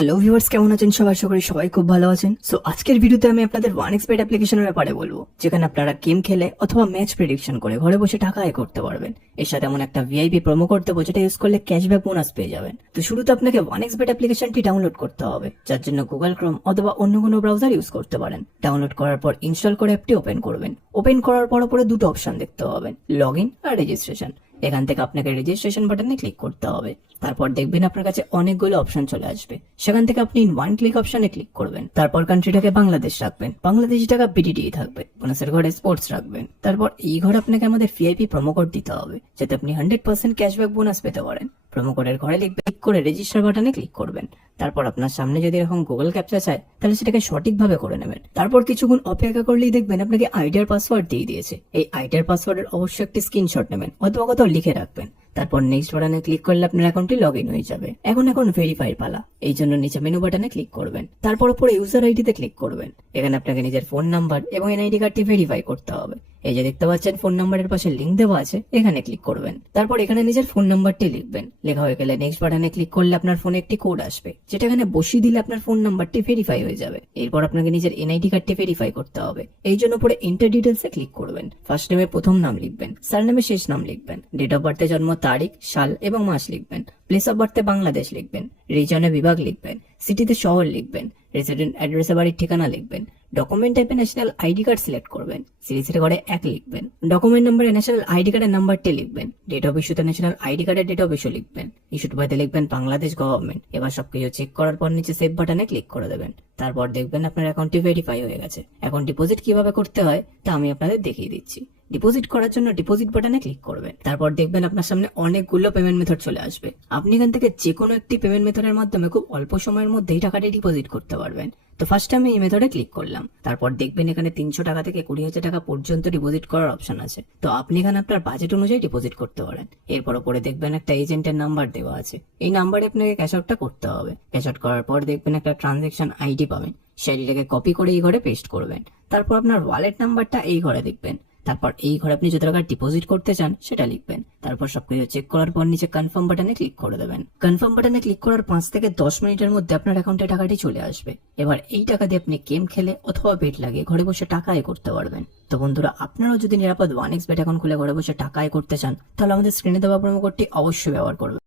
Hello viewers, কেমন আছেন সবাই? আশা করি সবাই খুব ভালো আছেন। সো আজকের ভিডিওতে আমি আপনাদের OneXBet অ্যাপ্লিকেশনের ব্যাপারে বলবো, যেখানে আপনারা গেম খেলে অথবা ম্যাচ প্রেডিকশন করে ঘরে বসে টাকা আয় করতে পারবেন। এর সাথে এমন একটা ভিআইপি প্রোমো কোড দেবো, যেটা ইউজ করলে ক্যাশব্যাক বোনাস পেয়ে যাবেন। তো শুরুতে আপনাকে OneXBet অ্যাপ্লিকেশনটি ডাউনলোড করতে হবে, যার জন্য গুগল ক্রোম অথবা অন্য কোনো ব্রাউজার ইউজ করতে পারেন। ডাউনলোড করার পর ইনস্টল করে অ্যাপটি ওপেন করবেন। ওপেন করার পর উপরে দুটো অপশন দেখতে পাবেন, লগ ইন আর রেজিস্ট্রেশন। এখান থেকে আপনাকে রেজিস্ট্রেশন বাটনে ক্লিক করতে হবে। তারপর দেখবেন আপনার কাছে অনেকগুলো অপশন চলে আসবে। সেখান থেকে আপনি ওয়ান ক্লিক অপশনে ক্লিক করবেন। তারপর কান্ট্রিটাকে বাংলাদেশ রাখবেন, বাংলাদেশি টাকা বিডিটি থাকবে। বোনাসের ঘরে স্পোর্টস রাখবেন। তারপর এই ঘরে আপনাকে আমাদের ভিআইপি প্রোমো কোড দিতে হবে, যাতে আপনি 100% ক্যাশব্যাক বোনাস পেতে পারেন। প্রোমো কোডের ঘরে লিখবেন, ক্লিক করে রেজিস্টার বাটনে ক্লিক করবেন। তারপর আপনার সামনে যদি এরকম গুগল ক্যাপচা চায়, তাহলে সেটাকে সঠিকভাবে করে নেবেন। তারপর কিছুক্ষণ অপেক্ষা করলেই দেখবেন আপনাকে আইডিয়ার পাসওয়ার্ড দিয়ে দিয়েছে। এই আইডিয়ার পাসওয়ার্ডের অবশ্যই একটি স্ক্রিনশট নেবেন অথবা কোথাও লিখে রাখবেন। তারপর নেক্সট বাটনে ক্লিক করলে আপনার অ্যাকাউন্টটি লগ ইন হয়ে যাবে। এখন ভেরিফাই পালা, এই জন্য নিচে মেনু বাটনে ক্লিক করবেন। তারপর উপরে ইউজার আইডিতে ক্লিক করবেন। এখানে আপনাকে নিজের ফোন নাম্বার এবং এনআইডি কার্ডটি ভেরিফাই করতে হবে। এই যে দেখতে পাচ্ছেন ফোন নাম্বারের পাশে লিঙ্ক দেওয়া আছে, এখানে ক্লিক করবেন। তারপর এখানে নিজের ফোন নাম্বারটি লিখবেন। লেখা হয়ে গেলে নেক্সট বাটনে ক্লিক করলে আপনার ফোনে একটি কোড আসবে, যেটা এখানে বসিয়ে দিলে আপনার ফোন নাম্বারটি ভেরিফাই হয়ে যাবে। এরপর আপনাকে নিজের এনআইডি কার্ডটি ভেরিফাই করতে হবে। এই জন্য পরে এন্টার ডিটেলসে ক্লিক করবেন। ফার্স্ট নেমে প্রথম নাম লিখবেন, সারনেমে শেষ নাম লিখবেন, ডেট অফ বার্থে জন্ম তারিখ, সাল এবং মাস লিখবেন, প্লেস অফ বার্থে বাংলাদেশ লিখবেন, রিজনে বিভাগ লিখবেন, সিটিতে শহর লিখবেন, রেসিডেন্ট অ্যাড্রেসে বাড়ির ঠিকানা লিখবেন, ডকুমেন্ট টাইপে ন্যাশনাল আইডি কার্ড সিলেক্ট করবেন, সিরিজের ঘরে 1 লিখবেন, ডকুমেন্ট নাম্বারে ন্যাশনাল আইডি কার্ডের নাম্বারটি লিখবেন, ডেট অফ ইস্যুতে ন্যাশনাল আইডি কার্ডের ডেট অফ ইস্যু লিখবেন, ইস্যুড বাইতে লিখবেন বাংলাদেশ গভর্নমেন্ট। এবার সবকিছু চেক করার পর নিচে সেভ বাটনে ক্লিক করে দেবেন। তারপর দেখবেন আপনার অ্যাকাউন্টটি ভেরিফাই হয়ে গেছে। এখন ডিপোজিট কিভাবে করতে হয় তা আমি আপনাদের দেখিয়ে দিচ্ছি। ডিপোজিট করার জন্য ডিপোজিট বাটনে ক্লিক করবেন। তারপর দেখবেন আপনার সামনে অনেকগুলো পেমেন্ট মেথড চলে আসবে। আপনি এখান থেকে যে কোনো একটি পেমেন্ট মেথডের মাধ্যমে খুব অল্প সময়ের মধ্যেই টাকাটি ডিপোজিট করতে পারবেন। তো ফার্স্ট আমি এই মেথডে ক্লিক করলাম। তারপর দেখবেন এখানে 300 টাকা থেকে 20,000 টাকা পর্যন্ত ডিপোজিট করার অপশন আছে। তো আপনি এখানে আপনার বাজেট অনুযায়ী ডিপোজিট করতে পারেন। এরপর উপরে দেখবেন একটা এজেন্টের নাম্বার দেওয়া আছে। এই নাম্বারে আপনাকে ক্যাশ আউটটা করতে হবে। ক্যাশ আউট করার পর দেখবেন একটা ট্রানজাকশন আইডি পাবেন। সেই আইডিটাকে কপি করে এই ঘরে পেস্ট করবেন। তারপর আপনার ওয়ালেট নাম্বারটা এই ঘরে লিখবেন। তারপর এই ঘরে আপনি যত টাকা ডিপোজিট করতে চান সেটা লিখবেন। তারপর সবকিছু চেক করার পর নিচে কনফার্ম বাটনে ক্লিক করে দেবেন। কনফার্ম বাটনে ক্লিক করার 5 থেকে 10 মিনিটের মধ্যে আপনার অ্যাকাউন্টে টাকাটি চলে আসবে। এবার এই টাকা দিয়ে আপনি গেম খেলে অথবা বেট লাগিয়ে ঘরে বসে টাকা আয় করতে পারবেন। তো বন্ধুরা, আপনারাও যদি নিরাপদ OneXBet অ্যাকাউন্ট খুলে ঘরে বসে টাকা আয় করতে চান, তাহলে আমাদের স্ক্রিনে দেওয়া প্রোমো কোডটি অবশ্যই ব্যবহার করবেন।